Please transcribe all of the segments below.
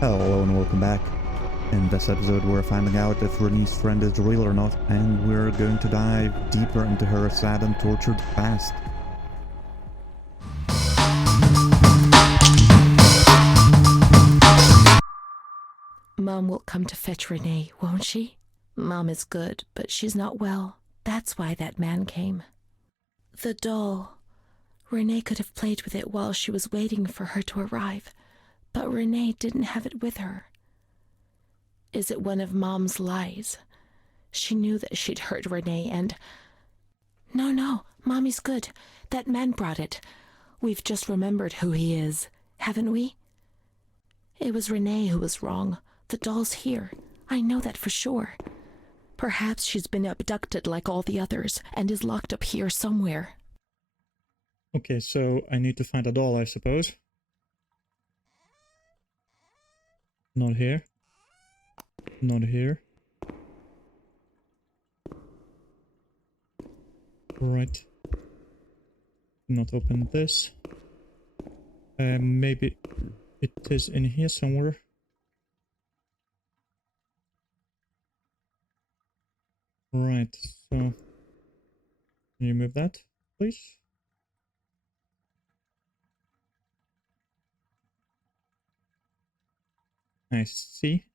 Hello and welcome back. In this episode we're finding out if Renee's friend is real or not, and we're going to dive deeper into her sad and tortured past. Mom will come to fetch Renee, won't she? Mom is good, but she's not well. That's why that man came. The doll. Renee could have played with it while she was waiting for her to arrive, but Renee didn't have it with her. Is it one of Mom's lies? She knew that she'd hurt Renee and... No, Mommy's good. That man brought it. We've just remembered who he is, haven't we? It was Renee who was wrong. The doll's here. I know that for sure. Perhaps she's been abducted like all the others and is locked up here somewhere. Okay, so I need to find a doll, I suppose. Not here. Not here. Right. Not open this. Maybe it is in here somewhere. Right, so can you move that, please? I see.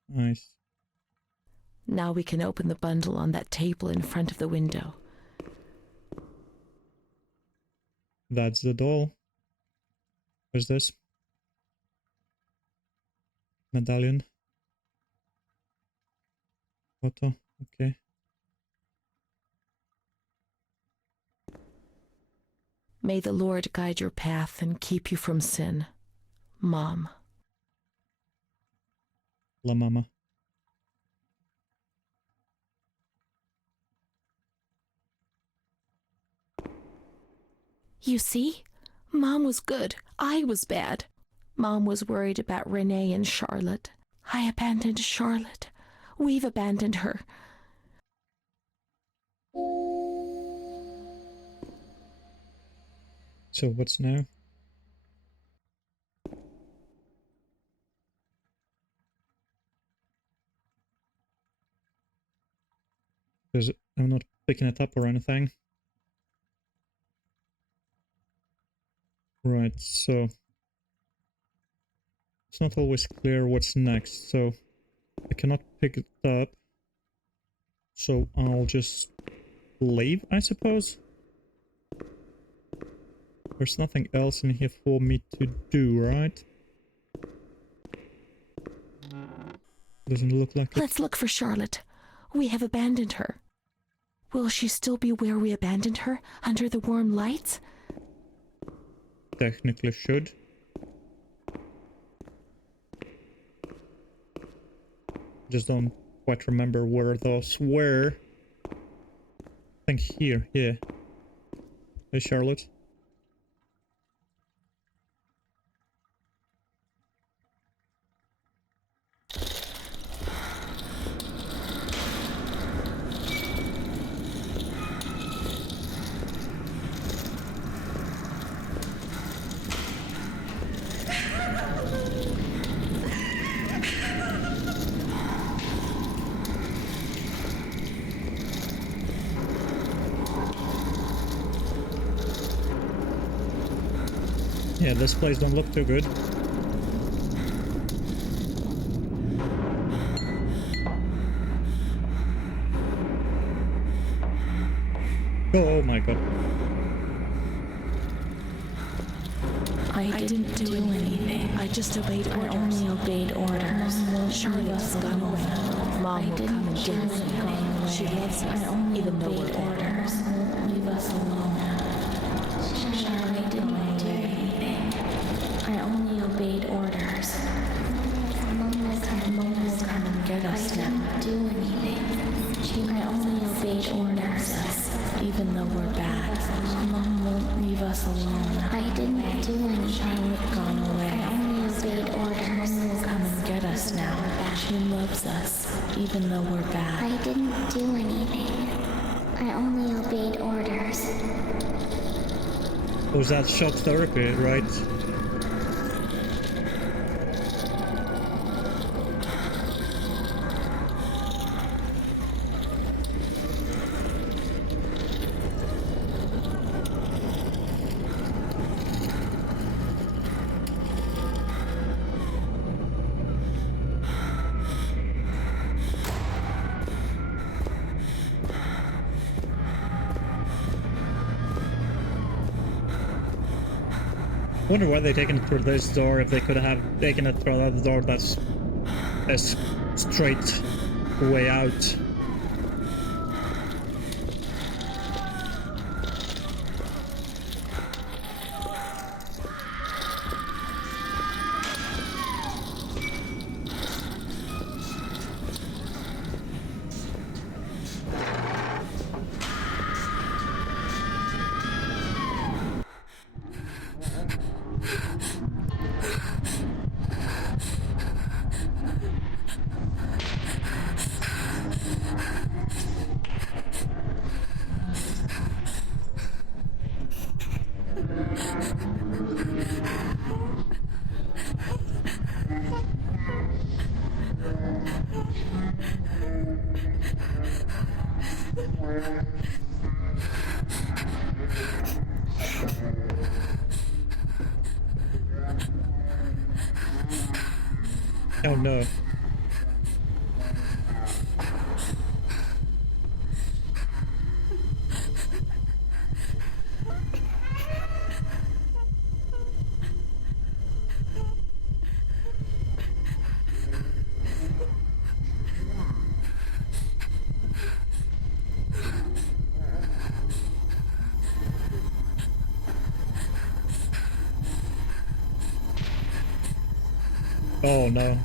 Now we can open the bundle on that table in front of the window. That's the doll. What's this? Medallion. Photo. Okay. May the Lord guide your path and keep you from sin. Mom. La Mama. You see? Mom was good. I was bad. Mom was worried about Renee and Charlotte. I abandoned Charlotte. We've abandoned her. So what's now? Because I'm not picking it up or anything. Right, so it's not always clear what's next, so I cannot pick it up. So I'll just leave, I suppose. There's nothing else in here for me to do, right? Doesn't look like it. Let's look for Charlotte. We have abandoned her. Will she still be where we abandoned her, under the warm lights? Technically should. Just don't quite remember where those were. I think here, yeah. Hey, Charlotte. Yeah, this place don't look too good. Oh my god. I didn't do anything. I just obeyed orders. I only obeyed orders. Charlotte's gone away. Mom will come and get her. She loves us, even though we're orders. Leave us alone. Charlotte didn't do anything. I only obeyed orders. Mom will come and get us now. I didn't do anything. I only obeyed orders. Even though we're bad. Mom won't leave us alone. I didn't do anything. Charlotte gone away. I only obeyed orders. Mom will come and get us now. She loves us, even though we're bad. I didn't do anything. I only obeyed orders. Was that shock therapy, right? Wonder why they taken it through this door if they could have taken it through that door that's a straight way out. Oh no. Oh no.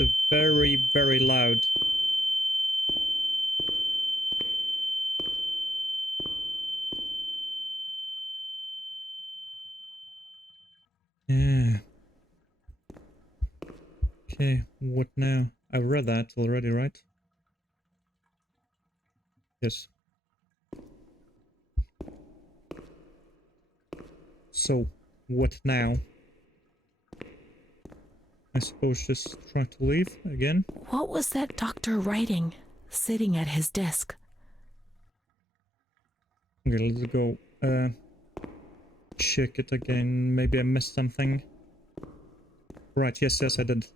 It's very, very loud. Yeah. Okay, what now? I read that already, right? Yes. So, what now? I suppose just try to leave again? What was that doctor writing, sitting at his desk? Okay, let's go. Check it again. Maybe I missed something. Right, yes, I did.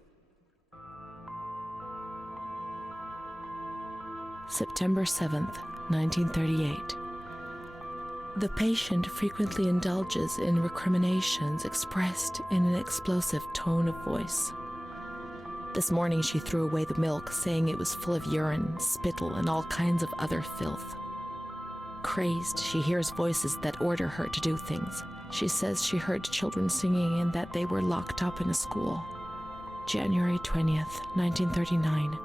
September 7th, 1938. The patient frequently indulges in recriminations expressed in an explosive tone of voice. This morning she threw away the milk, saying it was full of urine, spittle, and all kinds of other filth. Crazed, she hears voices that order her to do things. She says she heard children singing and that they were locked up in a school. January 20th, 1939.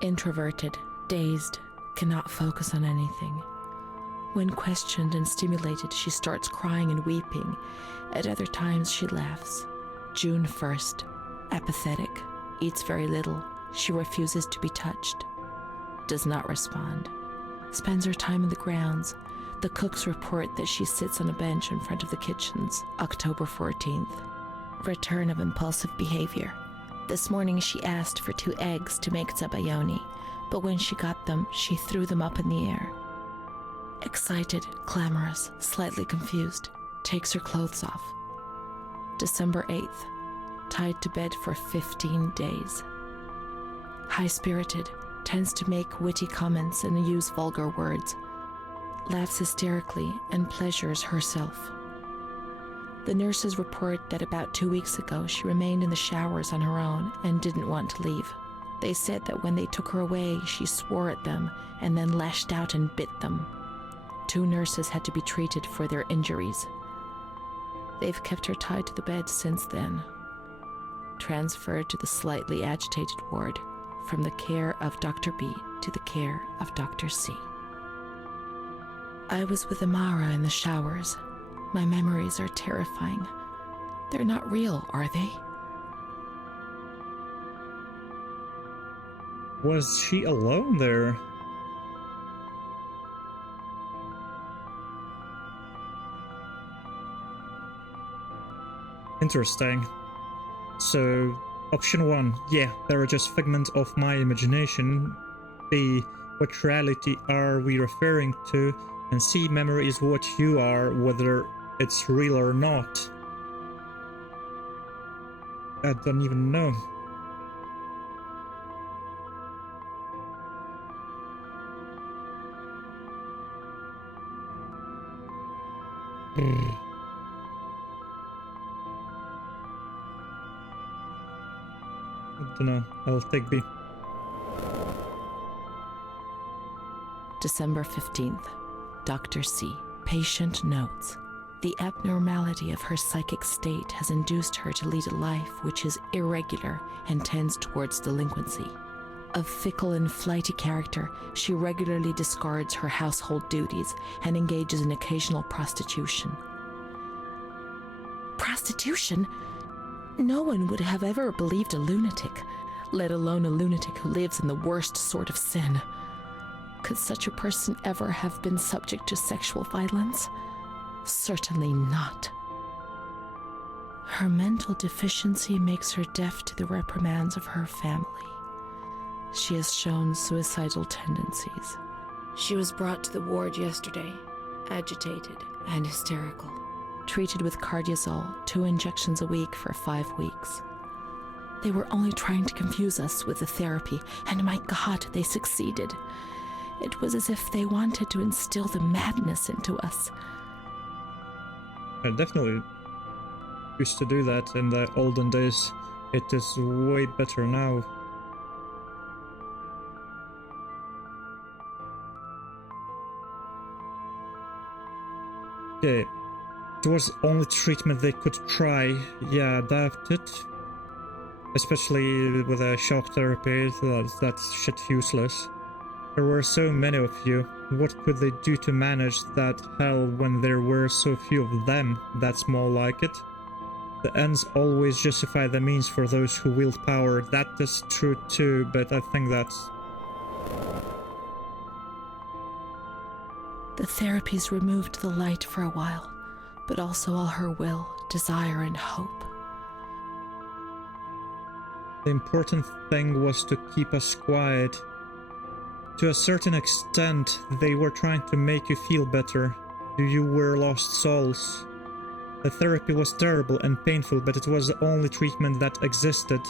Introverted, dazed, cannot focus on anything. When questioned and stimulated, she starts crying and weeping. At other times, she laughs. June 1st. Apathetic. Eats very little. She refuses to be touched. Does not respond. Spends her time in the grounds. The cooks report that she sits on a bench in front of the kitchens. October 14th. Return of impulsive behavior. This morning she asked for 2 eggs to make zabayoni, but when she got them, she threw them up in the air. Excited, clamorous, slightly confused, takes her clothes off. December 8th, tied to bed for 15 days. High-spirited, tends to make witty comments and use vulgar words, laughs hysterically and pleasures herself. The nurses report that about 2 weeks ago she remained in the showers on her own and didn't want to leave. They said that when they took her away, she swore at them and then lashed out and bit them. 2 nurses had to be treated for their injuries. They've kept her tied to the bed since then. Transferred to the slightly agitated ward, from the care of Dr. B to the care of Dr. C. I was with Amara in the showers. My memories are terrifying. They're not real, are they? Was she alone there? Interesting. So, option 1, yeah, they are just figments of my imagination. B, what reality are we referring to? And C, memory is what you are, whether it's real or not. I don't even know. I don't know, I'll take B. December 15th. Dr. C. Patient notes. The abnormality of her psychic state has induced her to lead a life which is irregular and tends towards delinquency. Of fickle and flighty character, she regularly discards her household duties and engages in occasional prostitution. Prostitution? No one would have ever believed a lunatic, let alone a lunatic who lives in the worst sort of sin. Could such a person ever have been subject to sexual violence? Certainly not. Her mental deficiency makes her deaf to the reprimands of her family. She has shown suicidal tendencies. She was brought to the ward yesterday, agitated and hysterical. Treated with cardiazol, 2 injections a week for 5 weeks. They were only trying to confuse us with the therapy, and my God, they succeeded. It was as if they wanted to instill the madness into us. I definitely used to do that in the olden days. It is way better now. Okay. It was only treatment they could try. Yeah, adapted. Especially with a shock therapy, that's shit useless. There were so many of you. What could they do to manage that hell when there were so few of them? That's more like it. The ends always justify the means for those who wield power. That is true too, but I think that's... The therapies removed the light for a while, but also all her will, desire, and hope. The important thing was to keep us quiet. To a certain extent, they were trying to make you feel better. You were lost souls. The therapy was terrible and painful, but it was the only treatment that existed.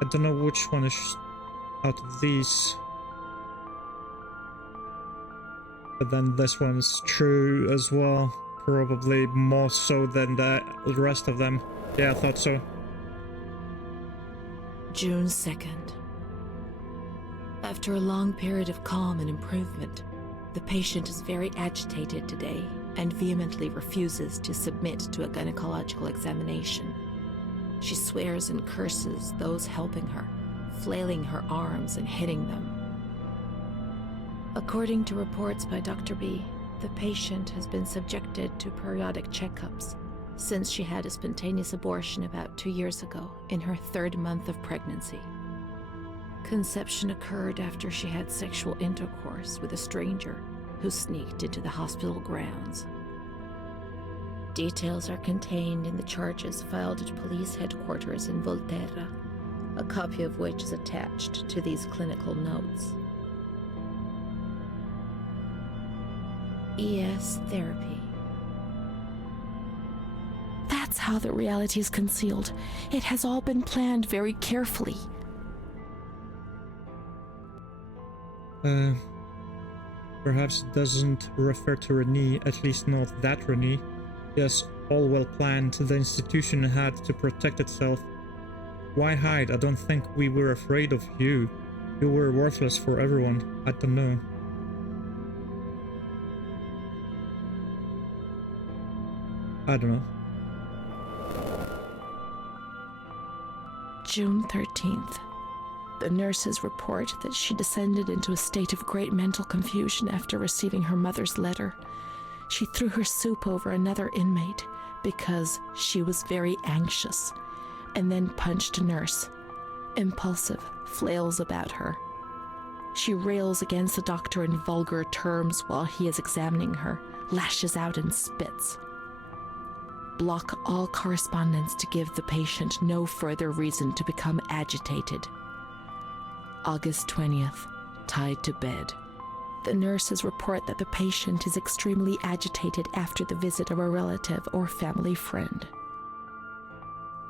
I don't know which one is out of these. But then this one's true as well. Probably more so than the rest of them. Yeah, I thought so. June 2nd. After a long period of calm and improvement, the patient is very agitated today and vehemently refuses to submit to a gynecological examination. She swears and curses those helping her, flailing her arms and hitting them. According to reports by Dr. B, the patient has been subjected to periodic checkups since she had a spontaneous abortion about 2 years ago in her 3rd month of pregnancy. Conception occurred after she had sexual intercourse with a stranger who sneaked into the hospital grounds. Details are contained in the charges filed at police headquarters in Volterra, a copy of which is attached to these clinical notes. ES therapy. That's how the reality is concealed. It has all been planned very carefully. Perhaps it doesn't refer to Renee, at least not that Renee. Yes, all well planned. The institution had to protect itself. Why hide? I don't think we were afraid of you. You were worthless for everyone. I don't know. I don't know. June 13th. The nurses report that she descended into a state of great mental confusion after receiving her mother's letter. She threw her soup over another inmate because she was very anxious, and then punched a nurse. Impulsive, flails about her. She rails against the doctor in vulgar terms while he is examining her, lashes out and spits. Block all correspondence to give the patient no further reason to become agitated. August 20th, tied to bed. The nurses report that the patient is extremely agitated after the visit of a relative or family friend.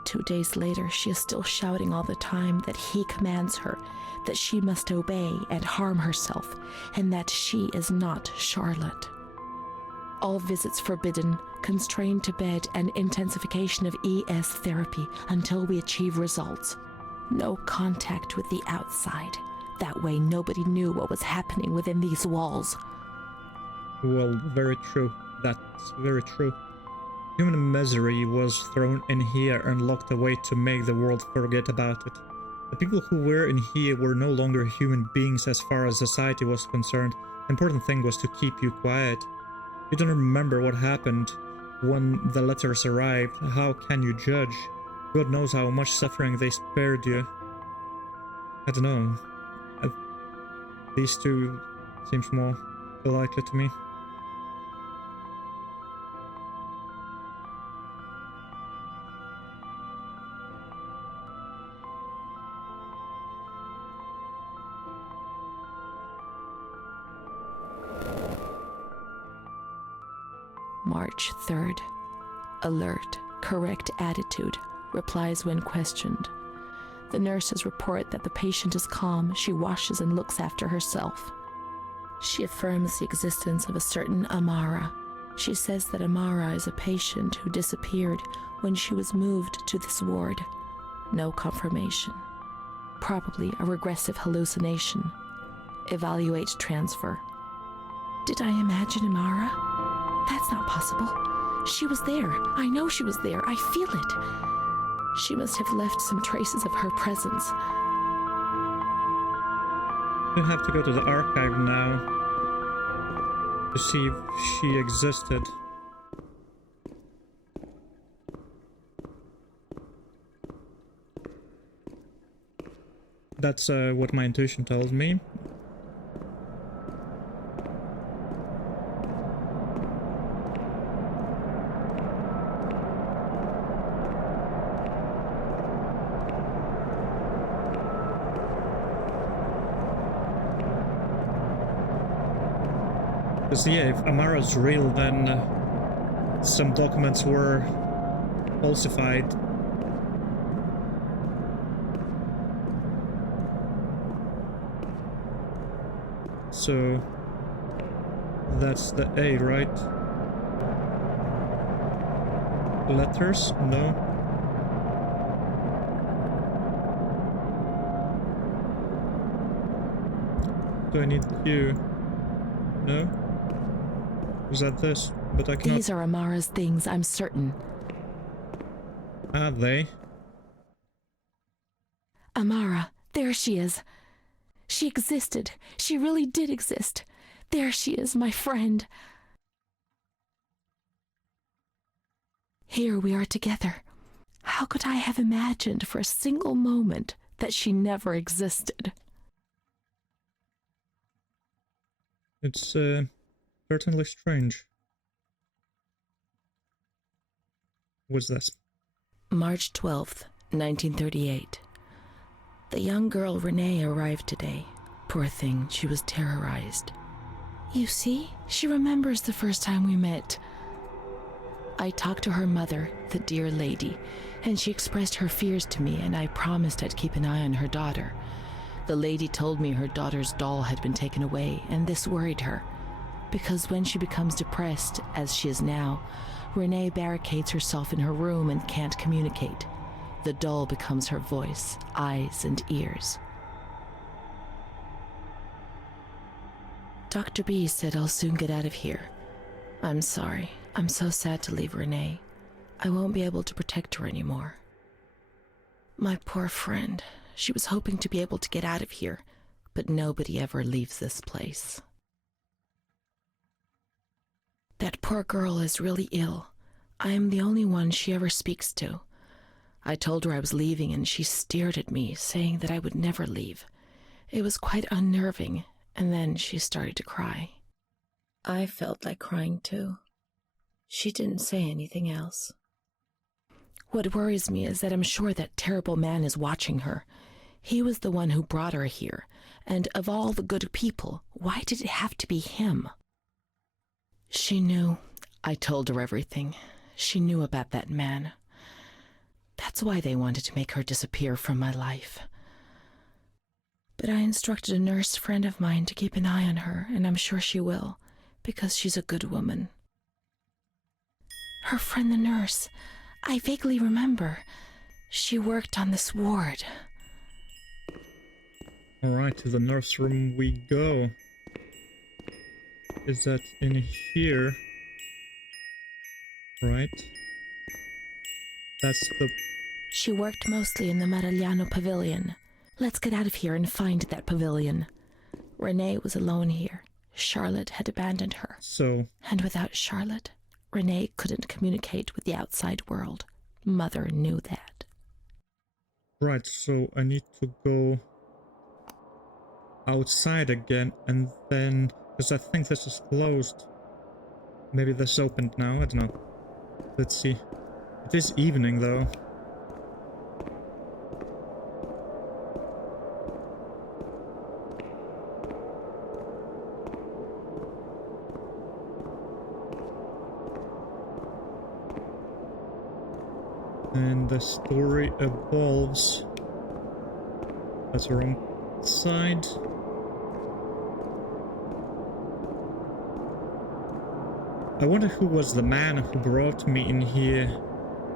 2 days later, she is still shouting all the time that he commands her, that she must obey and harm herself, and that she is not Charlotte. All visits forbidden, constrained to bed, and intensification of ES therapy until we achieve results. No contact with the outside. That way nobody knew what was happening within these walls. Well, very true. That's very true. Human misery was thrown in here and locked away to make the world forget about it. The people who were in here were no longer human beings as far as society was concerned. The important thing was to keep you quiet. You don't remember what happened when the letters arrived. How can you judge? God knows how much suffering they spared you. I don't know. These two seems more likely to me. March 3rd. Alert, correct attitude, replies when questioned. The nurses report that the patient is calm. She washes and looks after herself. She affirms the existence of a certain Amara. She says that Amara is a patient who disappeared when she was moved to this ward. No confirmation. Probably a regressive hallucination. Evaluate transfer. Did I imagine Amara? That's not possible. She was there. I know she was there. I feel it. She must have left some traces of her presence. You have to go to the archive now to see if she existed. That's what my intuition tells me. Because yeah, if Amara's real, then some documents were falsified. So that's the A, right? Letters? No. Do I need Q? No? Was that this? But I cannot. These are Amara's things, I'm certain. Are they? Amara, there she is. She existed. She really did exist. There she is, my friend. Here we are together. How could I have imagined for a single moment that she never existed? It's certainly strange. What's this? March 12th, 1938. The young girl Renee arrived today. Poor thing, she was terrorized. You see, she remembers the first time we met. I talked to her mother, the dear lady, and she expressed her fears to me, and I promised I'd keep an eye on her daughter. The lady told me her daughter's doll had been taken away, and this worried her. Because when she becomes depressed, as she is now, Renee barricades herself in her room and can't communicate. The doll becomes her voice, eyes, and ears. Dr. B said I'll soon get out of here. I'm sorry. I'm so sad to leave Renee. I won't be able to protect her anymore. My poor friend. She was hoping to be able to get out of here, but nobody ever leaves this place. That poor girl is really ill. I am the only one she ever speaks to. I told her I was leaving, and she stared at me, saying that I would never leave. It was quite unnerving, and then she started to cry. I felt like crying too. She didn't say anything else. What worries me is that I'm sure that terrible man is watching her. He was the one who brought her here, and of all the good people, why did it have to be him? She knew. I told her everything. She knew about that man. That's why they wanted to make her disappear from my life. But I instructed a nurse friend of mine to keep an eye on her, and I'm sure she will, because she's a good woman. Her friend the nurse, I vaguely remember. She worked on this ward. Alright, to the nurse room we go. Is that in here? Right. That's the... She worked mostly in the Marigliano pavilion. Let's get out of here and find that pavilion. Renee was alone here. Charlotte had abandoned her. So... And without Charlotte, Renee couldn't communicate with the outside world. Mother knew that. Right, so I need to go outside again, and then... Because I think this is closed. Maybe this is opened now, I don't know. Let's see. It is evening, though. And the story evolves. That's the wrong side. I wonder who was the man who brought me in here.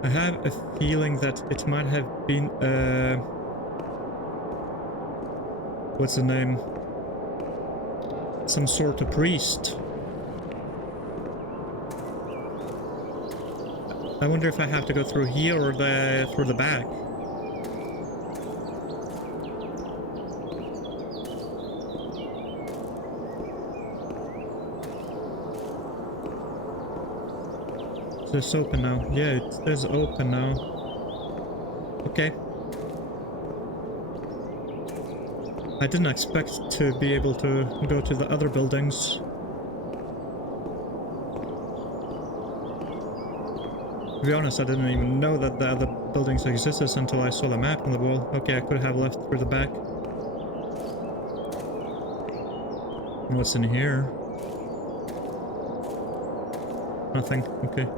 I have a feeling that it might have been, what's the name? Some sort of priest. I wonder if I have to go through here or through the back. Is this open now? Yeah, it is open now. Okay. I didn't expect to be able to go to the other buildings. To be honest, I didn't even know that the other buildings existed until I saw the map on the wall. Okay, I could have left through the back. What's in here? Nothing. Okay.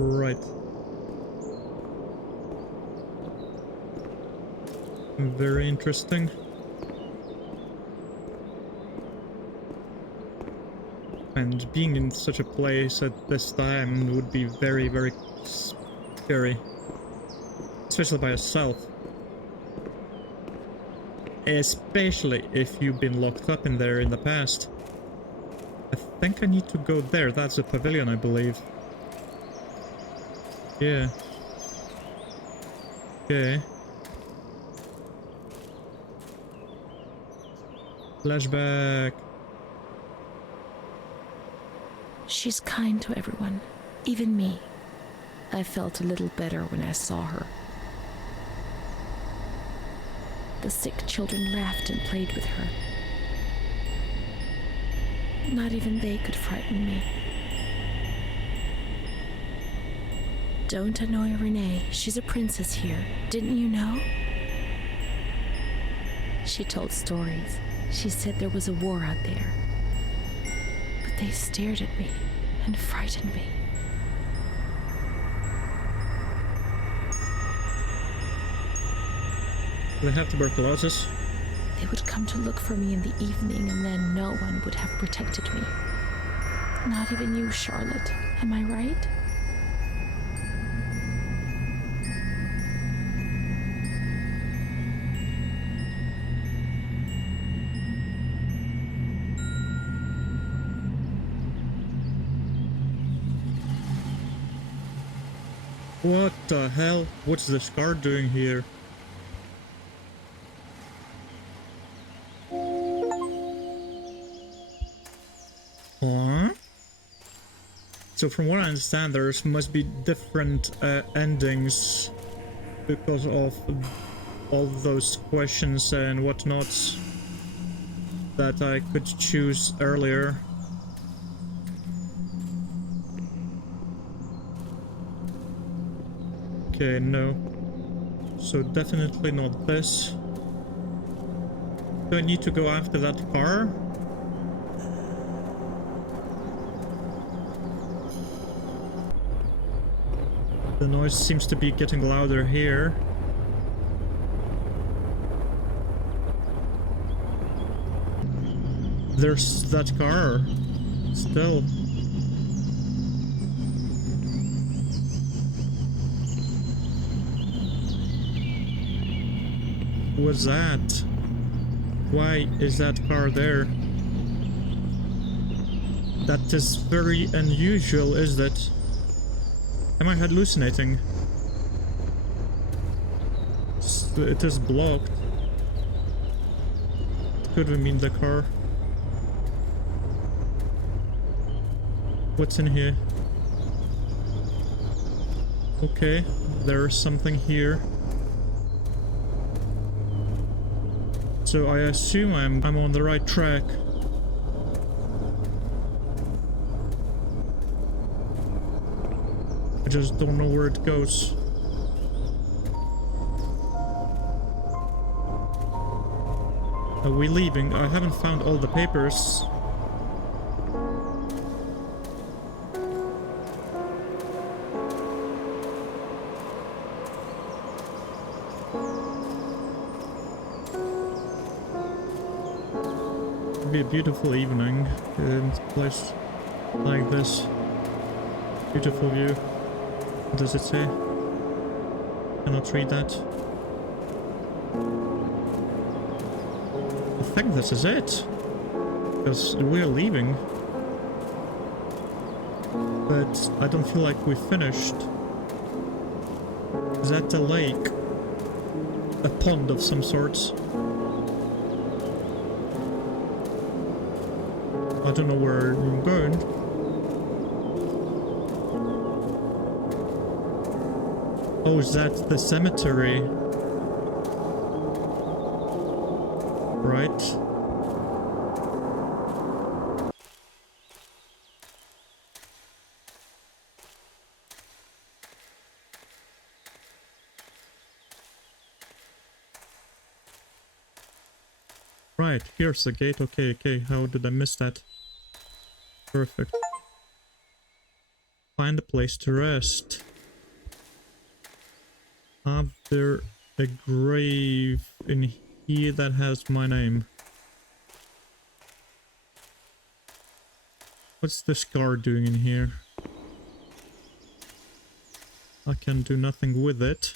Right. Very interesting. And being in such a place at this time would be very, very scary. Especially by yourself. Especially if you've been locked up in there in the past. I think I need to go there. That's a pavilion, I believe. Yeah. Okay. Flashback. She's kind to everyone, even me. I felt a little better when I saw her. The sick children laughed and played with her. Not even they could frighten me. Don't annoy Renee. She's a princess here. Didn't you know? She told stories. She said there was a war out there. But they stared at me and frightened me. Do they have tuberculosis? They would come to look for me in the evening, and then no one would have protected me. Not even you, Charlotte. Am I right? What the hell? What's this car doing here? Huh? So from what I understand, there must be different endings because of all those questions and whatnots that I could choose earlier. Okay, no. So definitely not this. Do I need to go after that car? The noise seems to be getting louder here. There's that car. Still. What's that? Why is that car there? That is very unusual, is it? Am I hallucinating? It is blocked. It could mean the car. What's in here? Okay, there's something here. So I assume I'm on the right track. I just don't know where it goes. Are we leaving? I haven't found all the papers. It'd be a beautiful evening in a place like this. Beautiful view. What does it say? Cannot read that. I think this is it. Because we're leaving. But I don't feel like we finished. Is that a lake? A pond of some sorts? I don't know where I'm going. Oh, is that the cemetery? Right. Right, here's the gate. Okay, okay, how did I miss that? Perfect. Find a place to rest. Are there a grave in here that has my name? What's this car doing in here? I can do nothing with it.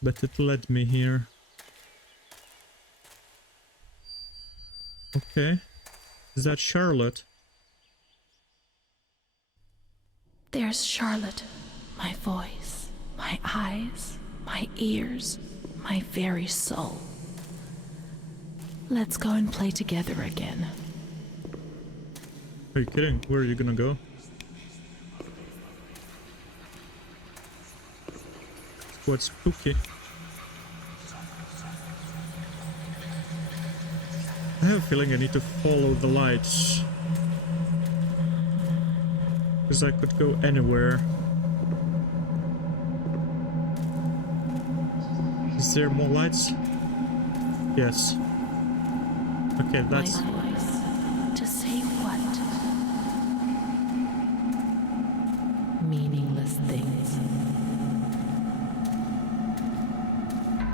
But it led me here. Okay. Is that Charlotte? There's Charlotte, my voice, my eyes, my ears, my very soul. Let's go and play together again. Are you kidding? Where are you gonna go? It's quite spooky. I have a feeling I need to follow the lights. Because I could go anywhere. Is there more lights? Yes. Okay, that's... My voice. To say what? Meaningless things.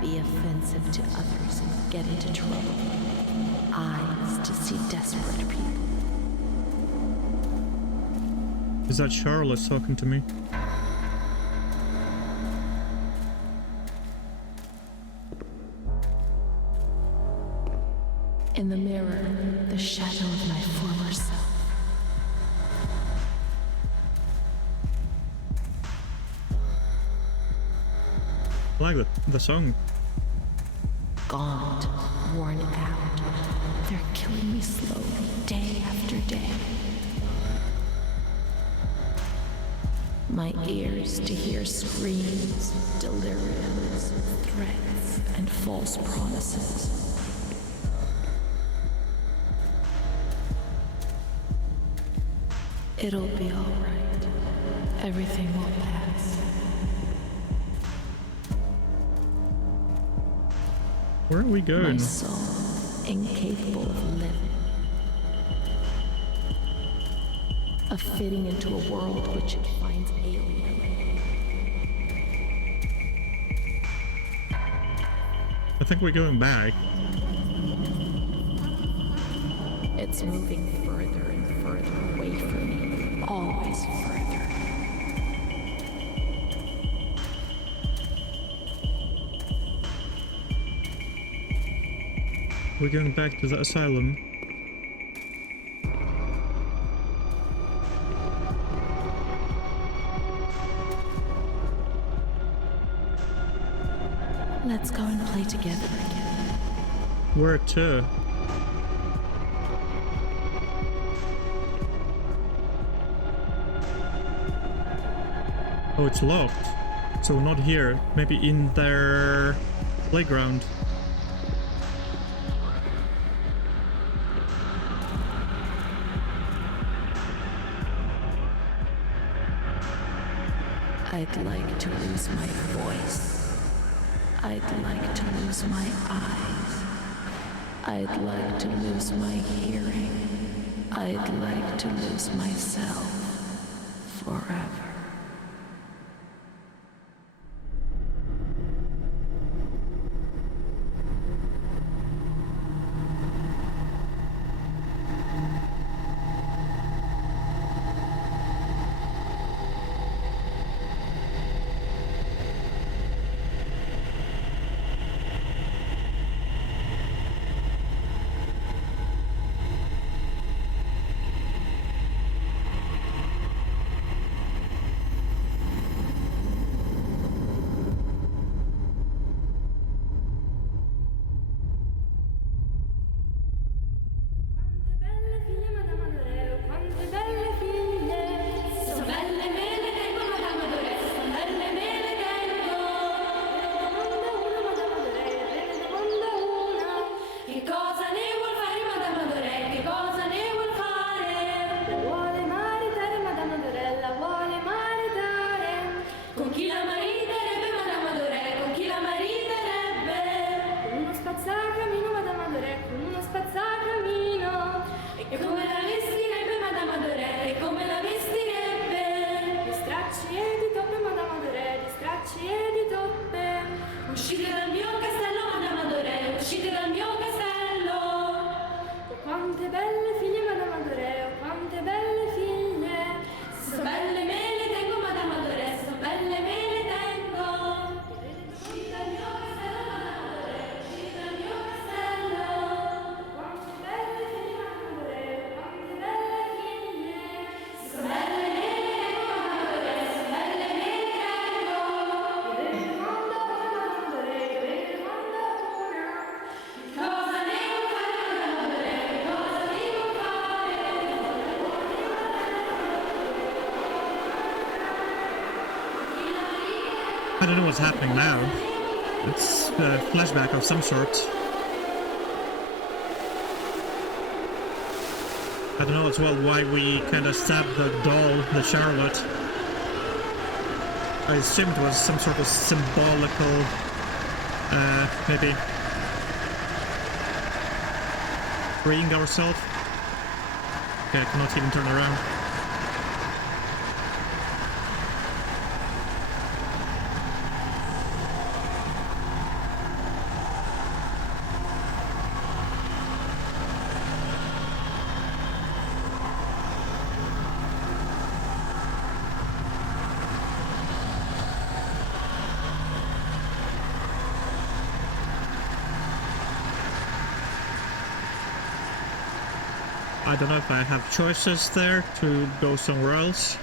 Be offensive to others and get into trouble. Eyes to see desperate people. Is that Charlotte talking to me? In the mirror, the shadow of my former self. I like the song. Gaunt, worn out. They're killing me slowly, day after day. My ears to hear screams, deliriums, threats, and false promises. It'll be all right. Everything will pass. Where are we My going? soul, incapable of living. Of fitting into a world which it finds alien. I think we're going back. It's moving further and further away from me, always further. We're going back to the asylum. Let's go and play together again. Where to? Oh, it's locked. So not here. Maybe in their playground. I'd like to lose my voice. I'd like to lose my eyes. I'd like to lose my hearing. I'd like to lose myself forever. I don't know what's happening now. It's a flashback of some sort. I don't know as well why we kind of stabbed the doll, the Charlotte. I assumed it was some sort of symbolical, maybe freeing ourselves. Okay, I cannot even turn around. I don't know if I have choices there to go somewhere else.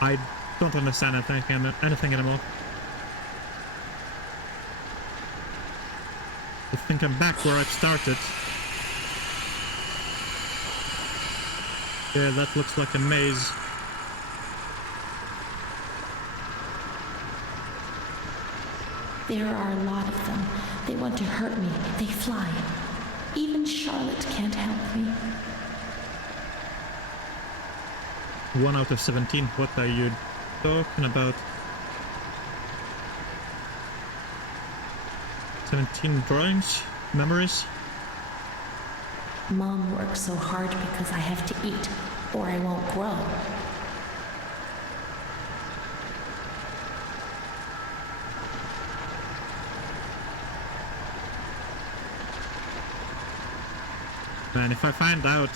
I don't understand anything anymore. I think I'm back where I started. Yeah, that looks like a maze. There are a lot of them. They want to hurt me. They fly. Even Charlotte can't help me. 1 out of 17. What are you talking about? 17 drawings? Memories? Mom works so hard because I have to eat, or I won't grow. And if I find out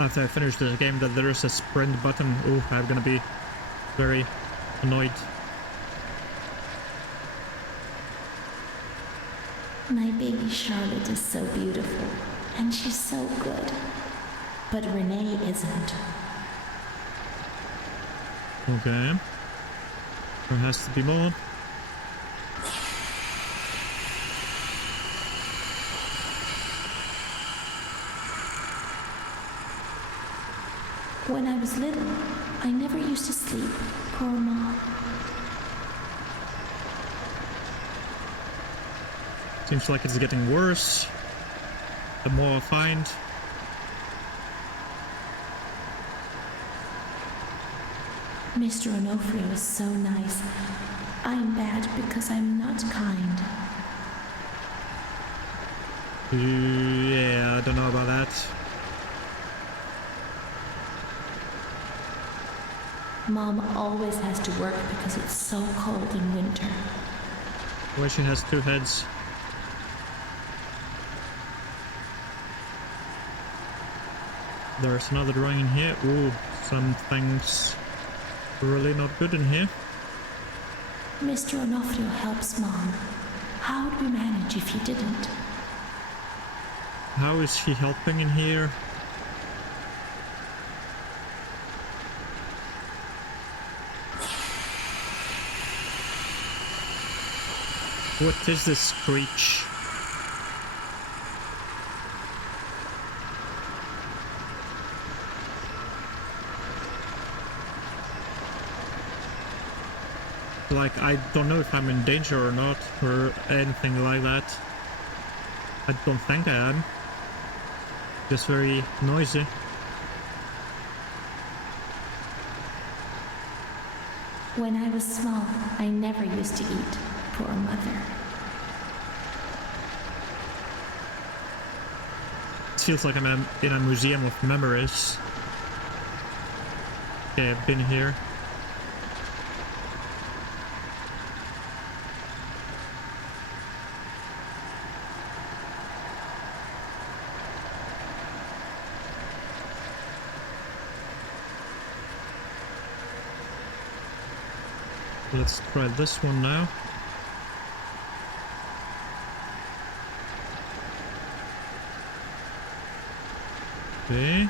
after I finish this game that there is a sprint button, oh, I'm gonna be very annoyed. My baby Charlotte is so beautiful, and she's so good. But Renee isn't. Okay. There has to be more. When I was little, I never used to sleep. Poor Mom. Seems like it's getting worse the more I find. Mr. Onofrio is so nice. I'm bad because I'm not kind. Yeah, I don't know about that. Mom always has to work because it's so cold in winter. Why she has two heads. There's another drawing in here. Ooh, something's really not good in here. Mr. Onofrio helps Mom. How would we manage if he didn't? How is he helping in here? What is this screech? Like, I don't know if I'm in danger or not, or anything like that. I don't think I am. Just very noisy. When I was small, I never used to eat. Poor Mother. It feels like I'm in a museum of memories. Okay, I've been here. Let's try this one now. Okay.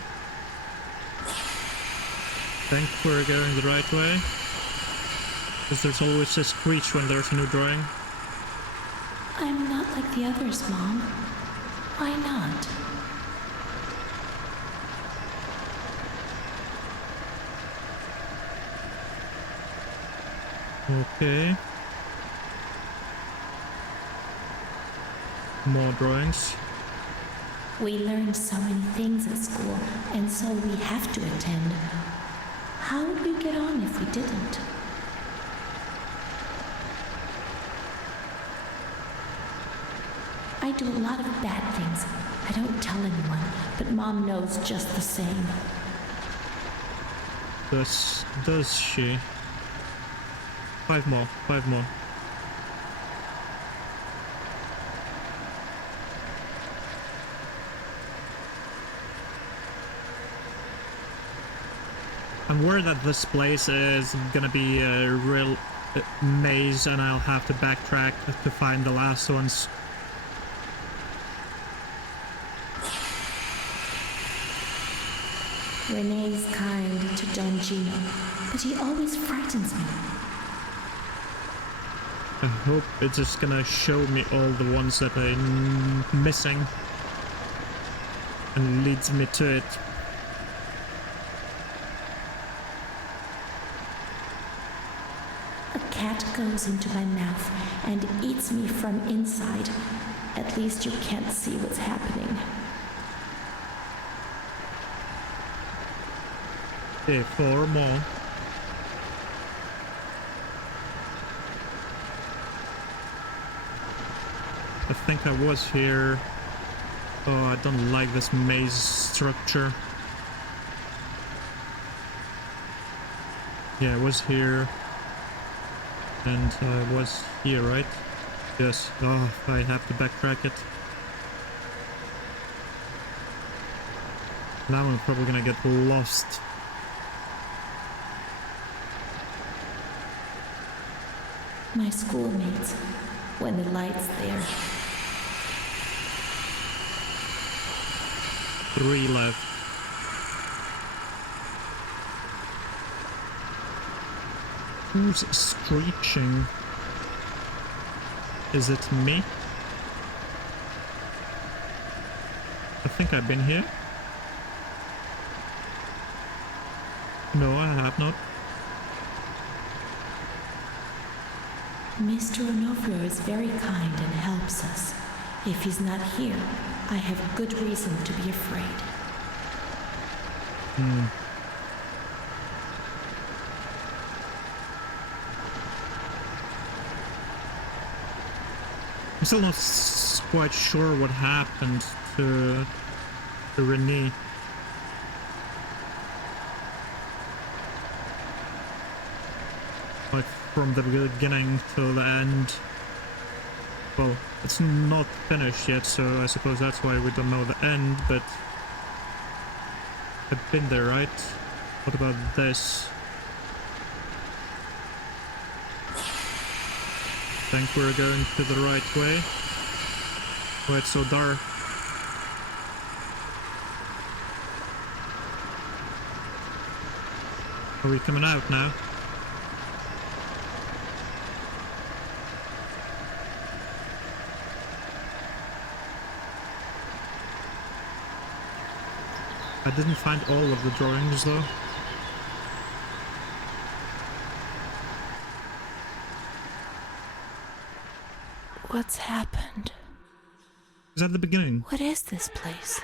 Think we're going the right way. Because there's always a screech when there's a new drawing. I'm not like the others, Mom. Why not? Okay. More drawings. We learned so many things at school, and so we have to attend. How would we get on if we didn't? I do a lot of bad things. I don't tell anyone, but Mom knows just the same. Does she? 5 more, 5 more. I'm worried that this place is gonna be a real maze and I'll have to backtrack to find the last ones. Renee's kind to Don Gino, but he always frightens me. I hope it's just gonna show me all the ones that I'm missing and leads me to it. A cat goes into my mouth and eats me from inside. At least you can't see what's happening. Okay, 4 more. I think I was here. Oh, I don't like this maze structure. Yeah, I was here. And I was here, right? Yes. Oh, I have to backtrack it. Now I'm probably gonna get lost. My schoolmates, when the light's there. 3 left. Who's screeching? Is it me? I think I've been here. No, I have not. Mr. Onofrio is very kind and helps us. If he's not here, I have good reason to be afraid. I'm still not quite sure what happened to Renee. Like from the beginning till the end. Well, it's not finished yet, so I suppose that's why we don't know the end, but I've been there, right? What about this? I think we're going to the right way. Oh, it's so dark. Are we coming out now? I didn't find all of the drawings though. What's happened? Is that the beginning? What is this place?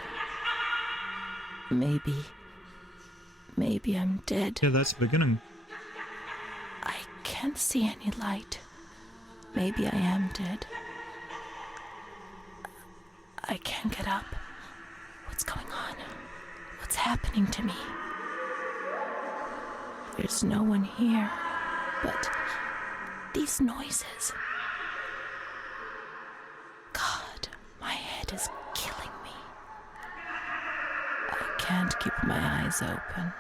Maybe I'm dead. Yeah, that's the beginning. I can't see any light. Maybe I am dead. I can't get up. What's going on? What's happening to me? There's no one here, but these noises. God, my head is killing me. I can't keep my eyes open.